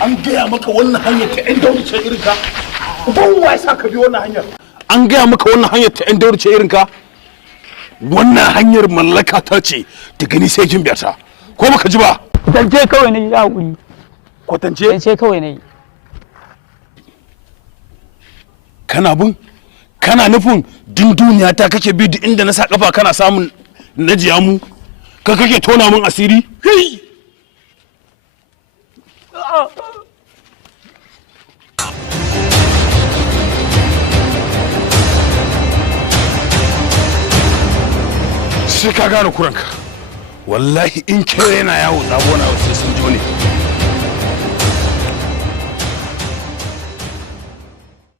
an gaya maka wannan hanyar ta yan dauri ce irin ka ban wai sa ka bi wannan hanyar an gaya maka wannan hanyar ta yan dauri ce irin ka wannan hanyar mallaka ta ce ta gani sai kin biya ta ko baka ji ba kwatance kawai ne ya hakuri kwatance kawai ne kana nufin din duniya ta kake bi duk inda na sa kafa kana samun najiya mu ka kake tona mun asiri sai ka gane kuranka wallahi in kere yana yawo tsabo na sai sun jo ne